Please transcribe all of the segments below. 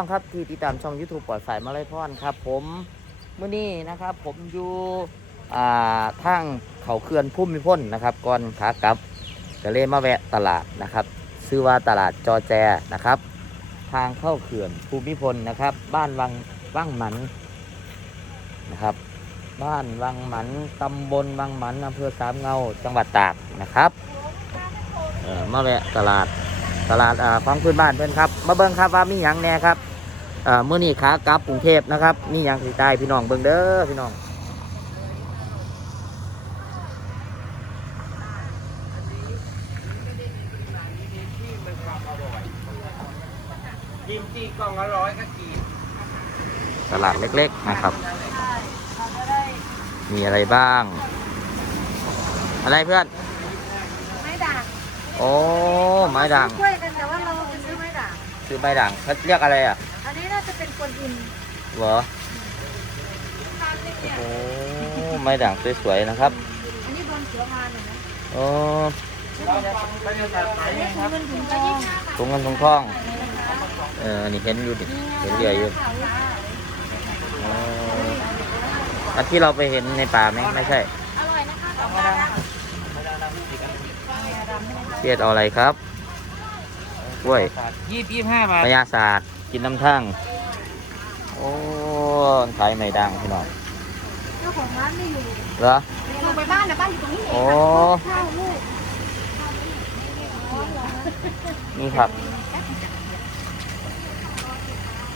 พี่น้องครับที่ติดตามช่อง YouTube ปลอดสายมาเลยพรครับ ผมเมื้อนี้นะครับ ผมอยู่อ่าทางเขาเขื่อนพุ่มมิพ้นนะครับก่อนขากลับก็เลยมาแวะตลาดนะครับชื่อว่าตลาดจอแจนะครับ ทางเข้าเขื่อนภูมิพลนะครับ บ้านวังวังหมันนะครับ บ้านวังหมันตำบลวังหมันอำเภอสามเงาจังหวัดตากนะครับเออมาแวะตลาดตลาดอ่าของพื้นบ้านเพื่อนครับ มาเบิ่งครับว่ามีหยังแน่ครับ เอ่อมื้อนี้ขากลับกรุงเทพนะครับมีหยังสิตายพี่น้องเบิ่งเด้อพี่น้องกิมจีกล่องละร้อยก็กีบตลาดเล็กๆนะครับ มีอะไรบ้าง อะไรเพื่อน ไม่ด่าง โอ้ ไม้ด่างกล้วยกันแต่ว่าเราจะซื้อไม่ด่างคือไม้ด่างเขาเรียกอะไรอะ อันนี้น่าจะเป็นกวนอินเหรอโอ้ไม้ด่างสวยๆนะครับอันนี้บนเสือพานเนี่ยนะโอ้อันนี้คือเงินถุงทองถุงเงินถุงทองเอออันนี้เห็นอยู่ดิเห็นเรืออยู่อ๋ออันที่เราไปเห็นในป่าไหมไม่ใช่อร่อยนะคะสองดาวเทียดเอาอะไรครับกล้วยยี่สิบยี่สิบห้าบาทพญาศาสตร์ กินน้ำทั้งโอ้ขายไม่ดังพี่น้องเจ้าของร้านไม่อยู่เหรอลงไปบ้านนะบ้านอยู่ตรงนี้เอโอ้งข้าวลูกนี่ครับ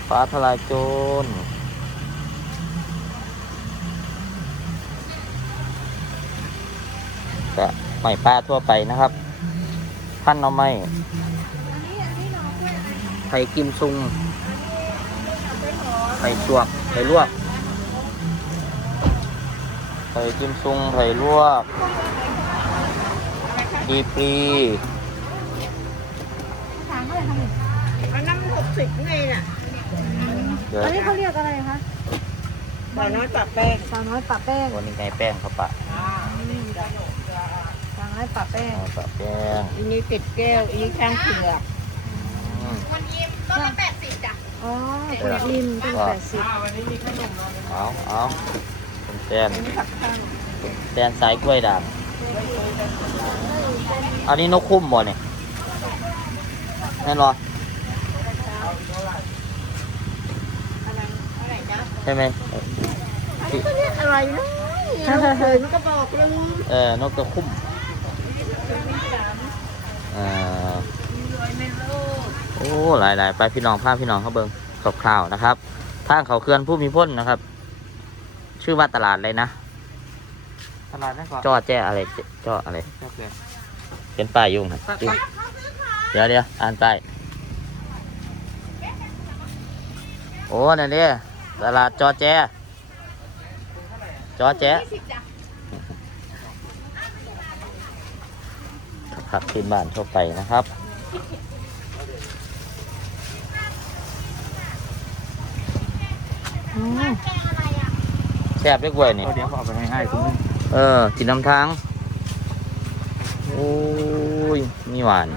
ฟ้าทลายโจรแต่ไม่ปลาทั่วไปนะครับท่านเอาไม่ ข่กิมซุงเป็นหอไข่ชวก ไข่ลวก ไข่กิมซุง ไข่ลวกดีปรีถามเขาเลยทำไมอันนั้นหกสิบไงน่ะเดี๋ยวอันนี้เขาเรียกอะไรคะบ่าวน้อยตับแป้งสาวน้อยปะแป้งวันนี้ไงแป้งเขาปะสาวน้อยปะแป้งเอาปะแป้งอันนี้ติดแก้วอันนี้ช่างเผือก อืมอ๋อคนริมเป็นแปดสิบวันนี้มีขนมนอนเอาเอาเป็นแตนผักข้างแตนสายกล้วยด่างอันนี้นกคุ้มบ่เนี่ยแน่นอนใช่ไหมที่เรียกอะไรนะเลยมันก็บอกเลยเออนกกระคุ้มเอ่อโอ้หลายหลายๆ ไปพี่น้องพาพี่น้องเขาเบิ่งคร่าวๆนะครับทางเขาเขื่อนผู้มีพ้นนะครับ ชื่อว่าตลาดอะไรนะตลาดนั่นก่อนจ้อแจ้อะไรจ้ออะไรโอเคเป็นป้ายอยุ่งครับเดี๋ยวเดี๋ยวอ่านป้ายโอ้นั่นเนี่ยตลาดจอแจจอแจผักพื้นบ้านทั่วไปนะครับ แซ่บด้วยกล้วยนี่ เดี๋ยวเอาไปให้ให้คุณเออกินน้ำทาง โอ้ย มีหวาน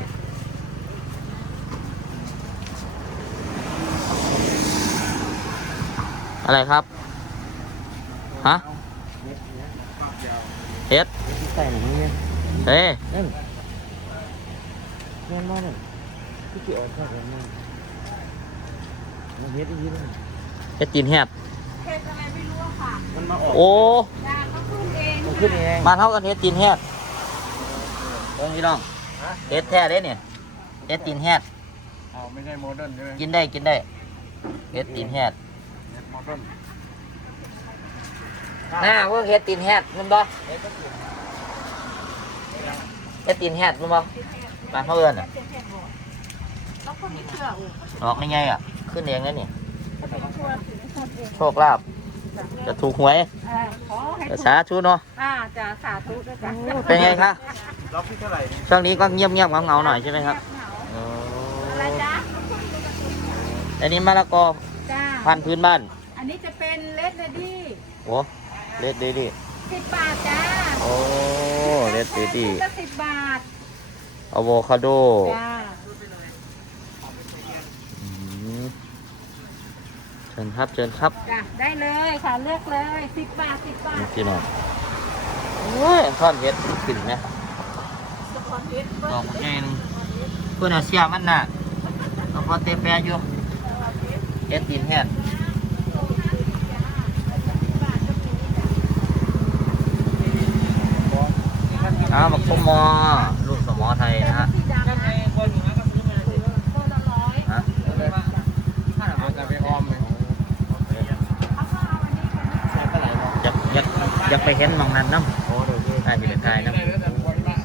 อะไรครับ ฮะเฮ็ดใส่หนูเนี่ยเฮ้ยนั่นแม่นมากเลยที่เกี่ยวกับแบบนี้มันเฮ็ดอย่างนี้เลยเฮ็ดจีนแฮด มันมาออกโอ้ยาเขาขึ้นเองมันขึ้นเองมาเท่ากันเฮ็ดจีนแฮดเบิ่งพี่น้องเฮ็ดแท้เด้เนี่ยเฮ็ดจีนแฮดอ๋อไม่ใช่โมเดิร์นใช่ไหมกินได้กินได้เฮ็ดจีนแฮดเฮ็ดโมเดิร์นหน้าพวกเฮ็ดตีนแฮดแมันบ่เฮ็ดตีนแฮดแมันบ่มาเขาเอิ้นอะแล้วคนนี้คืออะไรออกไม่ไงอะ ขึ้นเองแล้วนี่โชคลาภ จะถูกหวยขอให้สาธุเนาะอ่าจะสาธุด้วยจ้ะเป็นไงคะล็อกที่เท่าไหร่เนี่ยช่วงนี้ก็เงียบเงียบๆเหงาๆหน่อยใช่ไหมครับโอ้อะไรจ๊ะอันนี้มะละกอจ้าพันธุ์พื้นบ้านอันนี้จะเป็นเลดเลดี้โอ้เลดดีดีสิบบาทจ้าโอ้เลดดีดีละสิบบาทอะโวคาโด จ้า อืม ชิญครับเชิญครับจ้ะได้เลยค่ะเลือกเลยสิบบาทสิบบาทนี่พี่น้องโอ้ยทอดเห็ดขึ้นไหมสปอนเซอร์ดอกมันใหญ่หนึงเพื่อนเอาเสียมันน่ะเอาพอเตะแปะอยู่เอ็ดดินแห้งอ้าวบักสมอลูกสมอไทยนะฮะสีดำนะตัวละร้อย ฮะ เอาจะไปออมไหมใช้เท่าไหร่ครับ อยาก อยากอยากไปเห็นหมองนั้นน้ำโอ้เดี๋ยวได้สิเป็นไทยน้ำ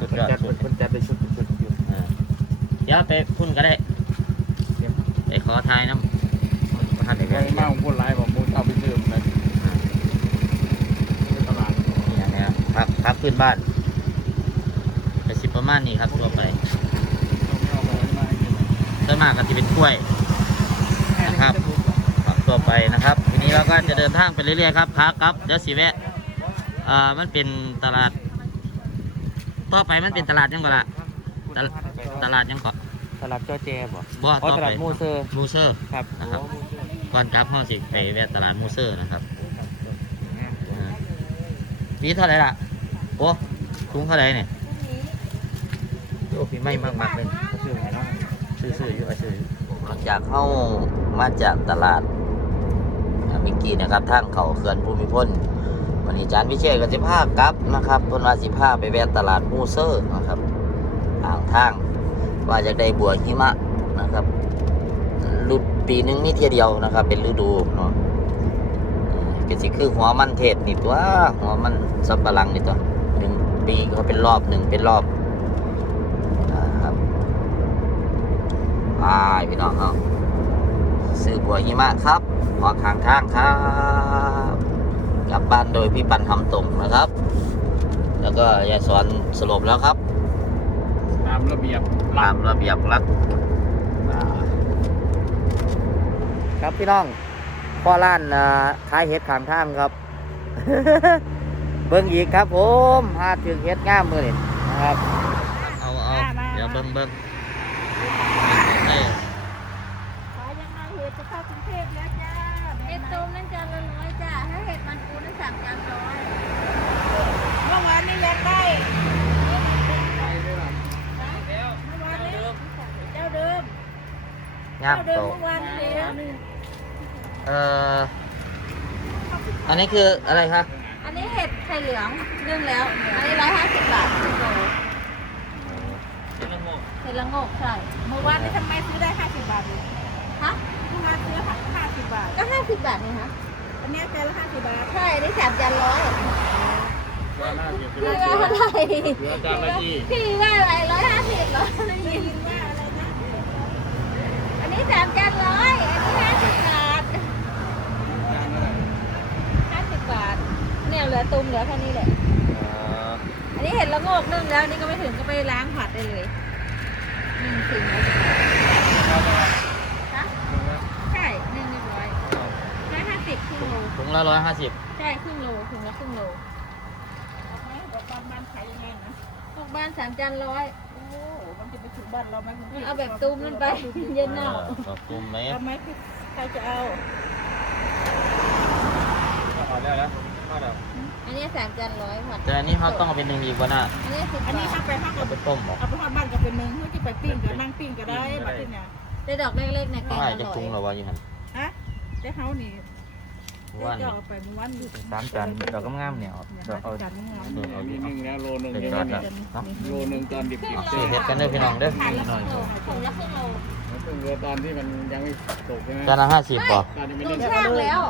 สุดยอดจัดสุดคนจัดไปชุดชุดอยู่อ่าเดี๋ยวไปพุ่นก็ได้ไปขอทายน้ำประธานเด็กใหญ่เรียนมากของคนร้ายบอกมูลเอาไปซื้อมันเลยตลาดนี่นะครับพักพักพื้นบ้านไปสิประมาณนี้ครับทั่วไปไม่เอาของมาให้กินส่วนมากก็จะเป็นกล้วยนะครับพักทั่วไปนะครับ ทีนี้เราก็จะเดินทางไปเรื่อยๆครับพักครับเดี๋ยวสิแวะ อ่ามันเป็นตลาด ต่อไปมันเป็นตลาดยังก่อนละตลาดตลาดยังก่อนตลาดจอแจบ่บ่อ๋อต่อตไปลาดมูเซอร์มูเซอร์ครับนะครับ ก่อนกลับห้องสิไปแวะตลาดมูเซอร์นะครับอ่าปีเท่าไหร่ล่ะโอ้ถุงเท่าไหร่เนี่ยโอ้พี่ไม่มากมากๆเลยซื้อไหนเนาะซื้อซื้ออยู่ซื้อหลังจากเข้ามาจากตลาดอ่ามิกกี้นะครับทางเขาเขื่อนภูมิพล วันนี้จารย์พิเชษก็จะพากลับนะครับเพิ่นว่าสิพาไปแวะตลาดมูเซอร์นะครับทางทางว่าจะได้บัวหิมะนะครับฤดูปีหนึงนี่เทียเดียวนะครับ เป็นฤดูเนาะเก็สิคือหัวมันเทศนี่ตัวหัวมันสับปะรังนี่ตัวหนึ่งปีก็เป็นรอบหนึ่งเป็นรอบนะครับไปพี่น้องเอาซื้อบัวหิมะครับออทางทางครับ กลับบ้านโดยพี่ปันทำตรงนะครับ แล้วก็ยายสอนสลบแล้วครับ ตามระเบียบตามระเบียบรัฐครับพี่น้องพ่อร้านอ่าขายเห็ดขางทางครับ เบิ้งอีกครับผมหาถึงเห็ดงามมือนี่นะครับ เอาเอาเดี๋ยวเบิ้งเบิ้งให้ ขอยังไงเห็ดจะเข้ากรุงเทพแล้วจ้าเห็ดตูมนั่นจานละร้อยจ้าถ้าเห็ดมันปูนั่นสามจานร้อยเมื่อวานนี้ยังได้ ไปด้วยล่ะ เมื่อวานนี้เจ้าเดิม งามเจ้าเดิโตมเมื่อวานนี้แล้วเอ่ออันนี้คืออะไรคะอันนี้เห็ดไข่เหลืองนึ่งแล้ว อันนี้ร้อยห้าสิบบาทครึ่งโลเห็ดละโงกใช่เมื่อวานนี้ทำไมซื้อได้50บาทเลยฮะเมื่อวานซื้อ50บาท ก็ห้าสิบบาทนี่ฮะอันเนี้ยแกละ50บาท ใช่อันนี่สามจานร้อยเรือหน้าเก็บพี่ว่าอะไรเรือจานละยี่พี่ว่าอะไรร้อยห้าสิบเหรอได้ยินว่าอะไรนะอั นนี้สามจานร้อยอันนี้ห้าสิบบาทจานอะไรห้าสิบบาทเนี่ยเหลือตุ่มเหลือแค่นี้แหละเอ่ออันนี้เห็ดละโงกนึ่งแล้วนี่ก็ไม่ถึงก็ไปล้างผัดได้เลยหนึ่งถึงแล้วฮะใช่หนึ่งเรียบร้อยร้อยห้าสิบครึ่งโลถุงละร้อยห้าสิบใช่ครึ่งโลถึงละครึ่งโลบอกบ้านบ้านขายยังไงนะพวกบ้านสามจานร้อยโอ้มันจะไป ถึงบ้านเราไหมคุณพี่เอาแบบตุ่มนั่นไปเย็นเน่าขอบคุณไหมเอาไหมใครจะเอาพอแล้วแล้วพอแล้วอันนี้สามจานร้อยผัดแต่อันนี้เขาต้องเอาเป็นหนึ่งอีกวะน่ะอันนี้สิบอันนี้บาถ้าทไปห้างกัเอาบไปต้มบอกเอาไปทอดบ้านกับเป็นหนึ่งเพื่อที่ไปปิ้งกับนั่งปิ้งก็ได้บัดนี้เนี่ยได้ดอกเล็กๆนะแกงไม่อจะร่อปรุงหรยอวะอยู่หันฮะได้เฮานี่ ว่าได้เอาไปเมื่อวันอยู่สามจานดอกงามเนี่ยเนี่ยห้าสิบจานนี่งามเออเอามีดีหนึ่งแล้วโลหนึ่งเด็ดยังจอไม่ดมีละเนาะโลหนึ่งตอนดิบๆซื้อเห็ดกันเด้อพี่น้องเด้อทานละครึ่งโลถุงละครึ่งโลแล้วเพิ่งเรือตอนที่มันยังไม่ตกใช่ไหมจานละห้าสิบป่ะตอนที่ไม่ดูได้ช่างแล้ว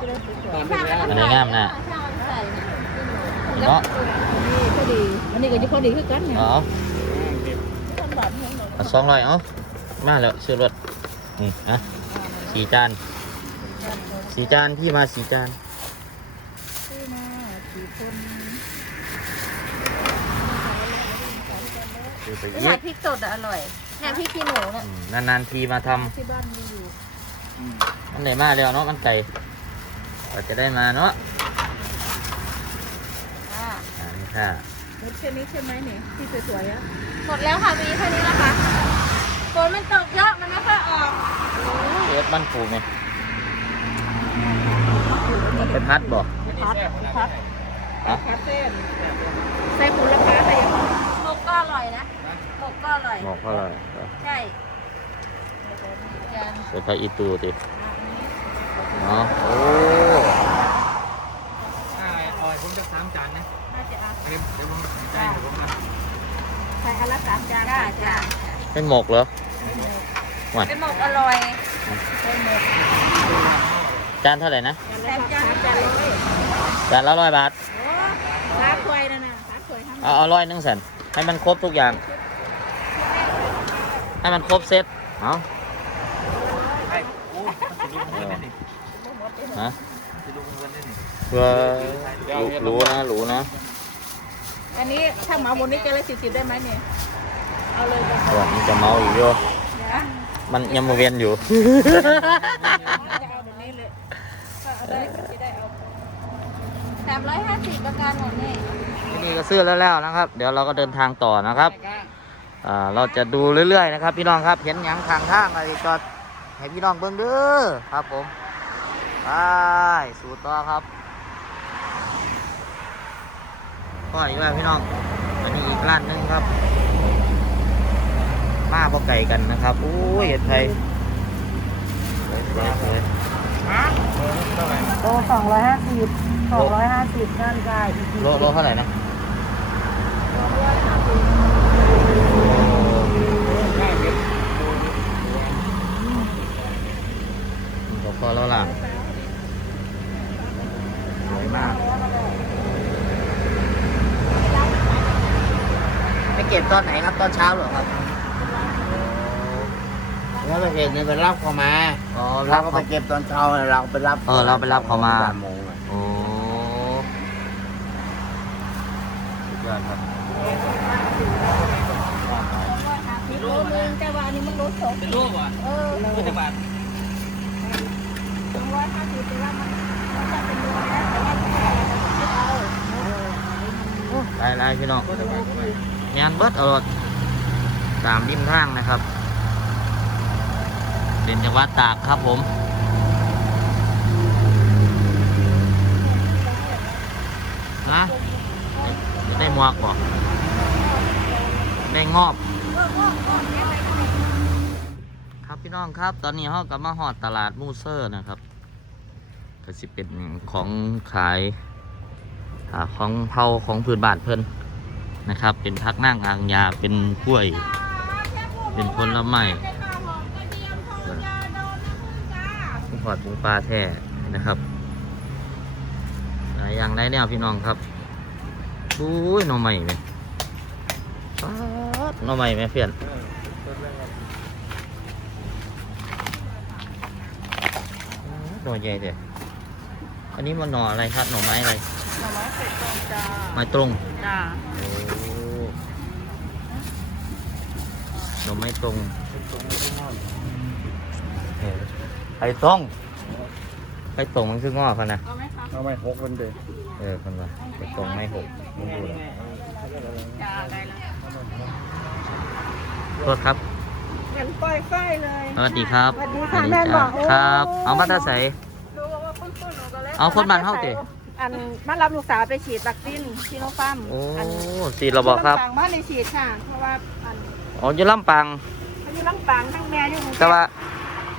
ตอนที่แล้วอันนี้งามนะช่างมันใส่นะครึ่งโลเนาะนี่พอดีอันนี้ก็จะพอดีคือกันเนี่ยเอาเก็บท่านบาทนี่หนูเอาสองร้อยเอามาแล้วซื้อรถนี่อะสี่จาน สี่จานพี่มาสี่จานซื้อมาสี่คนซื้อไปไม่เยผัอะดพริกสดอะอร่อยเนี่ยพริกขี้หนูเนี่ยอืมนานๆทีมาทำ ที่บ้านมีอยู่อืมมันได้มาแล้วเนาะมันไก่ก็จะได้มาเนาะอ่าอ่านี่ค่ะรถแค่นี้ใช่ไหมเนี่ยที่สวยๆอะหมดแล้วค่ะมีแค่นี้แล้วค่ะฝนมันตกเยอะมันไม่ค่อยออกเอฟบ้านปูไหมม ไปพัดบ่พัดพัดฮะพัดเส้นใส่ปูละพัดอะไรอย่างเงี้ยหมกก็อร่อยนะหมกก็อร่อยบอกเขาเลยใช่จานไปพัดอีตูติเนาะโอ้อ่าออยผมจะสามจานนะน่าจะเอาเดี๋ยวเดี๋ยวผมได้เดี๋ยวผมทใส่อันละสามจานจ้าจ้าเป็นหมกเหรอเป็นหมกอร่อย จานเท่าไหร่นะจานละสามจานเลยจานละร้อยบาทโอ้สามถ้วยนั่นน่ะสามถ้วยทั้งเอาเอาร้อยหนึงสันให้มันครบทุกอย่าง ให้มันครบเซตเอาำใช่โอ้มันจะรู้เงินได้นี่ฮะจะรู้เงินได้นี่เพื่อรู้รู้นะรู้นะ อันนี้ถ้าเหมาหมดนี้จะละสี่สิบได้ไหมเนี่ย เอาเลยจ้ะบอกมันจะเมาอีกโยนะมันยังมาเวียนอยู่ เอาได้ก็จะได้เอาสามร้อยห้าสิบประกันหมดนี่นี่ก็ซื้อแล้วแล้วนะครับ เดี๋ยวเราก็เดินทางต่อนะครับอ่าเราจะดูเรื่อยๆนะครับ พี่น้องครับเห็นหยังทางทางอะไรก็ให้พี่น้องเบิ่งเด้อครับผมไปสู่ต่อครับก็อีกแล้วพี่น้องอันนี้อีกร้านหนึงครับ มาพอไก่กันนะครับโอ้ยเห็ดไทยสวยๆสวยโลส องร้อยห้าสิบสองร้อยห้าสิบนั่นได้อีกทีโลโลเท่าไหร่นะบอกพอแล้วล่ะ สวยมากไปเก็บตอนไหนครับ ตอนเช้าเหรอครับ แล้วไปเห็นเนี่ยไปรับเขามาอ๋อเรารับก็เขาไปเก็บตอนเช้าเราไปรับเออเราไปรับเขามา สโมงอะโอ้สุดยอดครับอีกโลนึงแต่ว่าอันนี้มันโลสองเป็นรูปอะเออพุทธบาทสองร้อยห้าสิบแต่ว่ามันมันจะเป็นโลนะแต่ว่าคิดเอาไล่ไล่พี่น้องงานเบิดเอารถตามริมทางนะครับ เป็นจังหวัดตากครับผม ฮะ ได้หมวกบ่ได้งอบ ครับพี่น้องครับ ตอนนี้เรากลับมาหอดตลาดมูเซอร์นะครับ ก็สิเป็นของขายอของเผาของพื้นบ้านเพิ่นนะครับ เป็นพักนั่งอ่างยาเป็นกล้วย เป็นผลไม้ ผงหอดผงปลาแท้นะครับหลายอย่างได้แนวพี่น้องครับอุ้ยหน่อใหม่ไหมป๊าดหน่อใหม่ไหมเพื่อนหน่อใหญ่เด็อันนี้มันหน่ออะไรครับหน่อไม้อะไรหน่อไม้เป็ดตรงจ้าไม้ตรงจ้าโอ้หน่อไม้ตรง เออไปตรงไปตรงมันคืองอเขานะเอาไหมคะเอาไปหกคนเดียวเออคนว่าไปตรงไม่หกไม่ดูเลยจ้าได้แล้วโทษครับเห็นปล่อยไฟเลยสวัสดีครับสวัสดีค่ะสวัสแม่บอกจ้าครับ เอามาตาใสดูว่าคนคนหนูก็เลยเอาคนบ้านเฮาติอันมารับลูกสาวไปฉีดวัคซีนซีโนฟาร์มโอ้อันสีระบอกครับลำปางบ้านในฉีดค่ะ เพราะว่าอันอ๋ออยู่ลำปางเขาอยู่ลำปางทั้งแม่อยู่กรุงเทพแต่ว่า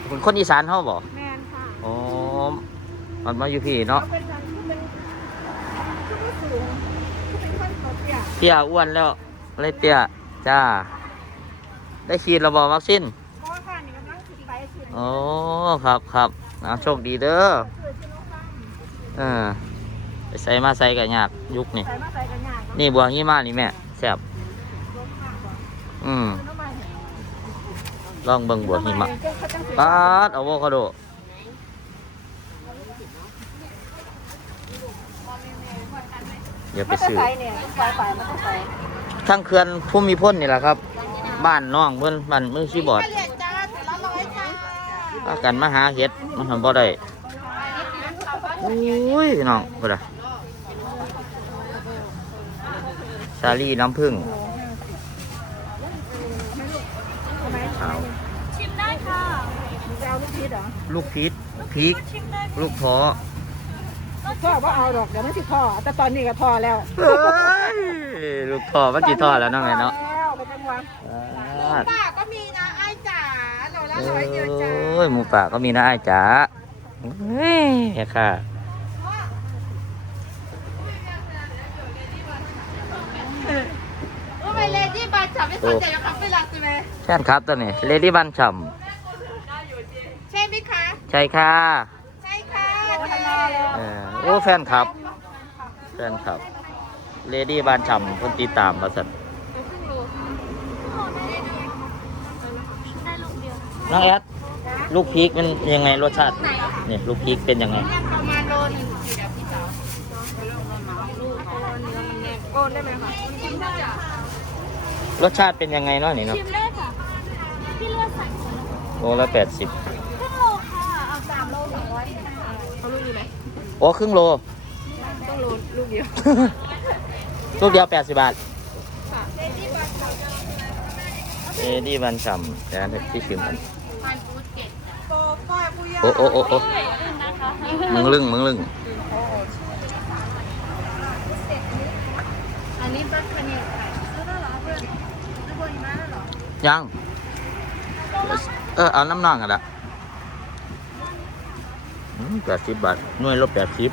เป็นคนอีสานเขาบอกแม่นค่ะอ๋อมันมาอยู่พี่เนาะเขาเป็นคนที่เป็นผู้สูงที่เป็นคนเขาเตี้ยเตี้ยอ้วนแล้วเลยเตี้ยจ้า ได้ฉีดระบอกวัคซีนเพราะว่าค่ะนี่กำลังฉีดไปฉีดโอ้ครับครับนะโชคดีเด้อคือซีโนฟาร์มเออไปใส่มาใส่กับยากยุคนี่ใส่มาใส่กันยากนี่บัวงี้มานี่แม่แซ่บลงมากกว่าอืมซื้อน้ำมันเนี่ย ลองเบิ่งบัวหิมะเขาจังสิปาดอะโวคาโดอย่าไปซื้อใส่เนี่ยปลายปลายมันก็ใส่ทั้งเขื่อนภูมิพลนี่แหละครับ บ้านน้องเพิ่นบ้านมือชีบอร์ดอาพากันมาหาเห็ดมันทำบ่ได้อุ้ยพี่น้องบ่ได้ชาลีน้ำผึ้ง ทำไม ขาว ชิมได้ค่ะ มึงจะเอา ลูกพีชเหรอลูกพีชพริก ลูกท้อพ่อว่าเอาดอกเดี๋ยวมันสิพ่อแต่ตอนนี้ก็พ่อแล้วเอ้ยลูกท่อมันจีท่อแล้วน้องไงเนาะแล้วไปจังหวะอ่าป้าก็มีนะไอ้จ๋าโลละโร้อยเดียวจ้าอ้ยหมูป่าก็มีนะไอ้ายจ๋าเฮ้ยค่ะ โอ้ไปเลดี้บาร์จับไม่สนใจแล้วครับเวลาใช่ไหม แช่นครับตัวนี้เลดี้บันฉ่ใช่ไหมคะำ ใช่ค่ะใช่ค่ะเออโอ้แฟนครับ แฟนครับ เลดี้บันฉ่ำคนติดตามมาสัตว์น้องแอดลูกพีกมันยังไงรสชาติเนี่ยลูกพีกเป็นยังไงประมาณโลหนึ่งขีดอะพี่สาวโอนได้ไหมคะรสชาติเป็นยังไงเนาะนี่เนาะชิมเลยค่ะพี่เลือกใส่โลละแปดสิบ ไหมโอ้ครึ่งโล ต้องรูลูกเดียวลูกเดียวแปดสิบบาทเลดี้บันฉ่ำแต่อันที่ชิมมันทานฟูดเก็ตโอ้โอ้โอ้โอ้นะคะมึงลึงมึงลึงอันนี้บัตคาเนียค่ะซื้อได้เหรอเพื่อนซื้อบนมาแล้วเหรอยัง เออเอาน้ำน่องกันละ แปดสิบบาทหน่วยลบแปดสิบ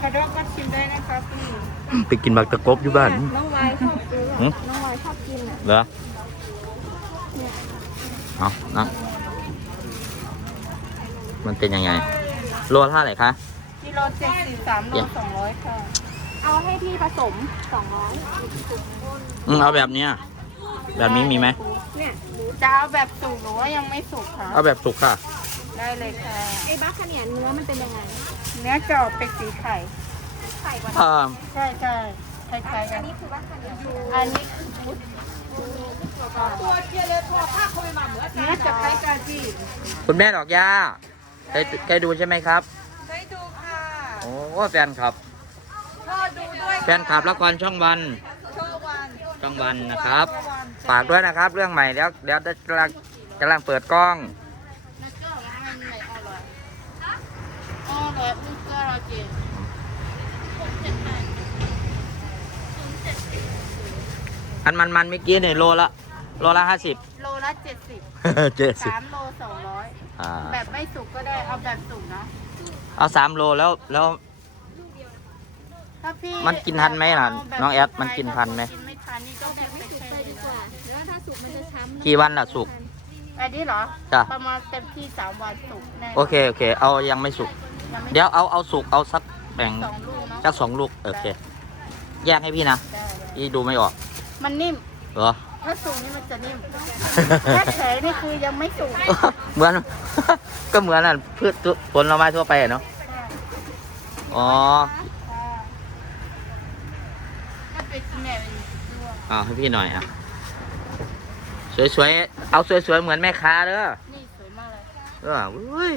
คาดอกก็ชิมได้นะคะคุณไปกินบักตะกบอยู่บ้าน น้องวายชอบซื้อหึน้องวายชอบกินอะเหรอเอานะมันเป็นยังไง โลเท่าไหร่คะ กิโลเจ็ดสิบสามโลสองร้อยค่ะเอาให้พี่ผสมสองร้อยอืมเอาแบบเนี้ยแบบนี้มีไหม เนี่ยจะเอาแบบสุกหรือว่ายังไม่สุกคะเอาแบบสุกค่ะ ได้เลยค่ะ ไอ้บัคขะเนี่ยเนื้อมันเป็นยังไงเนื้อจะออกเป็นสีไข่ ไข่กว่าอ่าใช่ใช่คล้ายๆกัอันนนี้คือบัคขะเนี่ยอันนี้คือฟุตตัวเกียร์เลยพอผ้าคุยมาเหมือนเนื้อจะคล้ายกันที่คุณแม่ดอกยาเคยเคยดูใช่ไหมครับ ได้ดูค่ะโอ้แฟนครับ พ่อดูด้วยแฟนคลับละครช่องวัน โชว์วันช่องวันนะครับ ฝากด้วยนะครับ เรื่องใหม่แล้วเดี๋ยวจะกำลังกำลังเปิดกล้อง แล้วก็มันไหนอร่อยอร่อยลูกเกลือเราเจ็ด อันมันมันเมื่อกี้เนี่ยโลละโลละห้าสิบ โลละเจ็ดสิบเจ็ดสิบสามโลสองร้อยอ่าแบบไม่สุกก็ได้เอาแบบสุกนะเอาสามโลแล้วแล้ว ถ้าพี่มันกินทันไหมล่ะเาแบบน้องแอดมันกินทันไหม กินไม่ทันนี่ก็แบบไม่สุกไปดีกว่าเนื้อถ้าสุกมันจะช้ำกี่วันล่ะสุก อันนี้เหรอ จ้ะ ประมาณเต็มที่สามวันสุกแน่โอเคโอเค เอายังไม่สุก ยังไม่เดี๋ยวเอาเอาสุกเอาสักแบ่งสองลูกเนาะสักสองลูกโอเค แยกให้พี่นะได้พี่ดูไม่ออก มันนิ่ม เหรอ ถ้าสุกนี่มันจะนิ่มถ้าแข็งนี่คือยังไม่สุกเหมือน ก็เหมือนอะพืชผลไม้ทั่วไปอะเนาะ อ๋อถ้าเป็นแม่เป็นด้วงเอาให้พี่หน่อยอะ สวยๆ เอาสวยๆ เหมือนแม่ค้าเด้อนี่สวยมากเลยเออเว้ย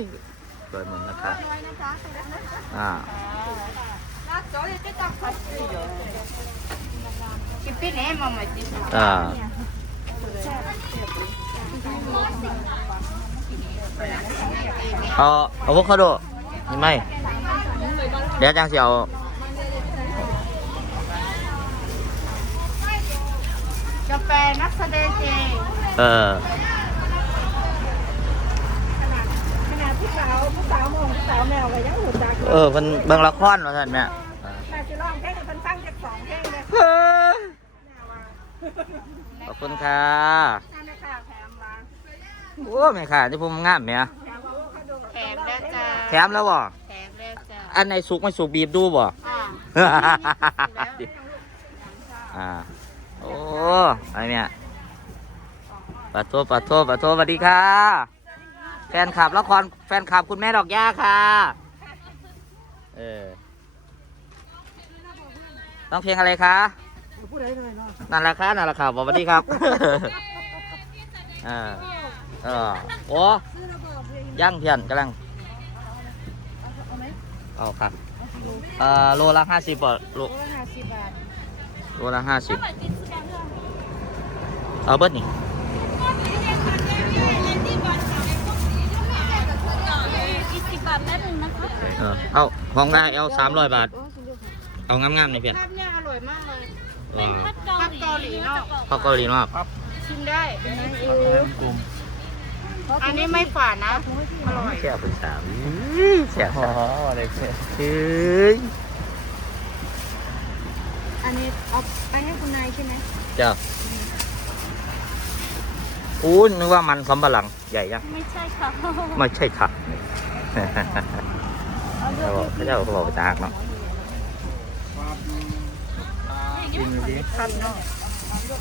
สวยเหมือนแม่ค้าอ่าคิดพี่ไหนมา ใหม่จิอ่าเอาอะโวคาโดนี่ไหมเดี๋ยวจังสิเอากาแฟนักแสดงเองเออขนาดผู้สาวผู้สาวมองผู้สาวแมวก็ยังหูจักเออมันเบิ่งละครว่าท่านแม่แม่จะร้องเพลงให้เพิ่นฟังจากสองเพลงเลย ขอบคุณค่ะนั่นนะค่ะแถมมาโอ้แม่ค่ะที่ผมงามเนี่ยแถมว่าเขาดูแถมแล้วจ้าแถมแล้วบ่แถมแล้วจ้าอันไหนสุกไม่สุกบีบดูบ่อ่าอ่าโอ้อะไรเนี่ยปะโทปะโทปะโทสวัสดีค่ะ แฟนคลับละครแฟนคลับคุณแม่ดอกย่าค่ะ เออต้องเพลงอะไรคะ ผู้ใดเลยเนาะนั่นแหละครับนั่นแหละครับสวัสดีครับเออเออโอ้ย่างเพียนกำลัง เอาครับเอ่อโลละห้าสิบบาทโลโลละห้าสิบบาทโลละห้าสิบเอาเบิดนี่เออเอาของได้เอลสามร้อยบาท เอางามๆในอยเพียน ภาพเนี่ยอร่อยมากเลย ว้าวพัดเกาหลีเนาะข้าวเกาหลีมากชิมได้กลุ่มอันนี้ไม่ฝาดนะอร่อยแซ่บเป็นสามแซ่บอ๋ออะไรเช่นเฮ้ยอันนี้เอาไปให้คุณนายใช่ไหมเจ้าอู้นึกว่ามันสำปะหลังใหญ่ยังไม่ใช่ค่ะไม่ใช่ค่ะเขาบอกเขาเจ้าเขาบอกจะหักเนาะ กินดูดิ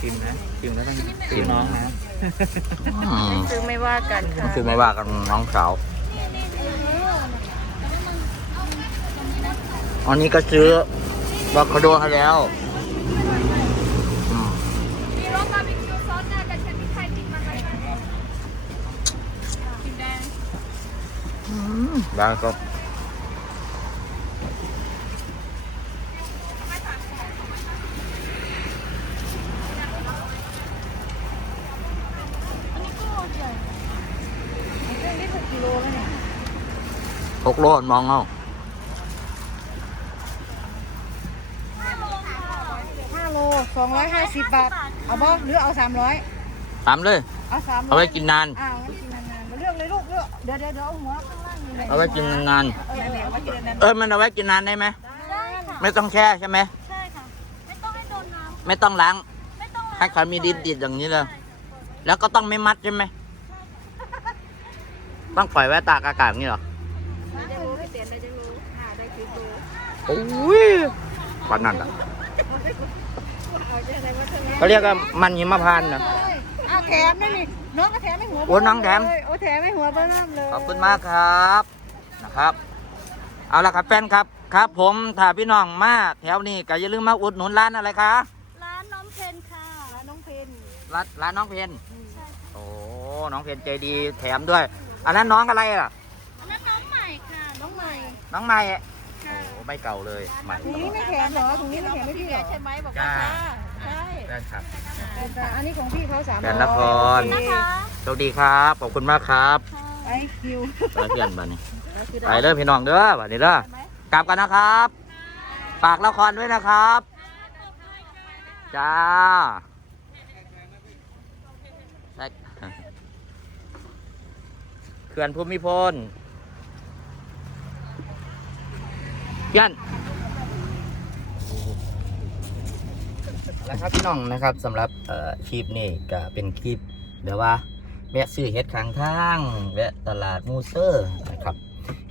กินนะกินแล้วต้องกินน้องนะอืมซื้อไม่ว่ากันค่ะ คือไม่ว่ากันน้องสาวอันนี้ก็ซื้อบัคคาโดให้แล้วอืมมีรสบาร์บีคิวซอสงากับเชฟที่ไทยกินมาไหมกินได้แล้วก็หกกิโลแล้วเนี่ย ห กโลมองเอาห้าโลสองร้อยห้าสิบบาท เอาบ่หรือเอาสามร้อยตามเลย เอาสามเอาไว้กินนานอ้าวงั้นกินนานๆมาเลือกเลยลูกเลือกเดี๋ยวเดี๋ยวเดี๋ยวเอาหัวข้างล่างนี่เลยเอาไว้กินนานเออเอาไว้กินนานๆเออมันเอาไว้กินนานได้ไหมได้ค่ะไม่ต้องแช่ใช่ไหมใช่ค่ะ ไม่ต้องให้โดนน้ไม่ต้องล้างำไม่ต้องล้างให้เขามีดินติดอย่างนี้เลย แล้วก็ต้องไม่มัดใช่ไหมต้องปล่อยไว้ตากอากาศอย่างนี้เหรอ ๆจะรู้ไม่เตียนเลยจะรู้อ่าได้คือรู้ โอ้ยปันนั่นอะเอาจะอะไรวะเธอเขาเรียกว่ามันหิมพานต์นะ เอาแถมนี่นี่น้องก็แถมไม่หัวโอ้น้องแถม เลยโอ้แถมไม่หัวเบิ้มเลยขอบคุณมากครับนะครับ เอาละครับแฟนครับครับ ผมถ้าพี่น้องมาแถวนี้ก็อย่าลืมมาอุดหนุนร้านอะไรคะร้านน้องเพนค่ะแล้วน้องเพนร้านร้านน้องเพนใช่ค่ะโอ้น้องเพนใจดีแถมด้วย อันนั้นน้องอะไรอะอันนั้นน้องใหม่ค่ะน้องใหม่น้องใหม่อะโอ้ ไม่เก่าเลยใหม่ถุงนี้ไม่แถมเหรอถุงนี้ไม่แถมไม่พี่เหรอใช่ไหมบอกจ้าใช่แฟนครับแต่อันนี้ของพี่เขาสามแฟนละครนะคะโชคดีครับขอบคุณมากครับไอคิวไปเพื่อนบ้านนี้ไปเด้อพี่น้องเด้อบ้านนี้เด้อกลับกันนะครับฝากละครด้วยนะครับจ้าแซกเขื่อนภูมิพล ยันแล้วครับพี่น้องนะครับสำหรับคลิปนี้ก็เป็นคลิปเดี๋ยวว่าแวะซื้อเฮ็ดข้างทางแวะตลาดมูเซอร์นะครับ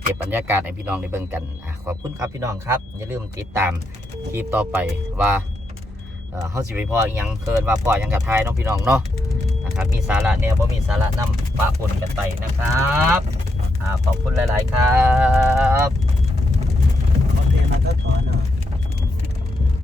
เก็บบรรยากาศให้พี่น้องได้เบิ่งกันขอบคุณครับพี่น้องครับ อย่าลืมติดตามคลิปต่อไปว่าเฮาสิไปพ่ออยังเคินว่าพ่อยังกับทายน้องพี่น้องเนาะนะครับมีสาระเนี่ยบ่มีสาระนำปะปนกันไปนะครับอขอบคุณหลาย ๆ ครับ โอ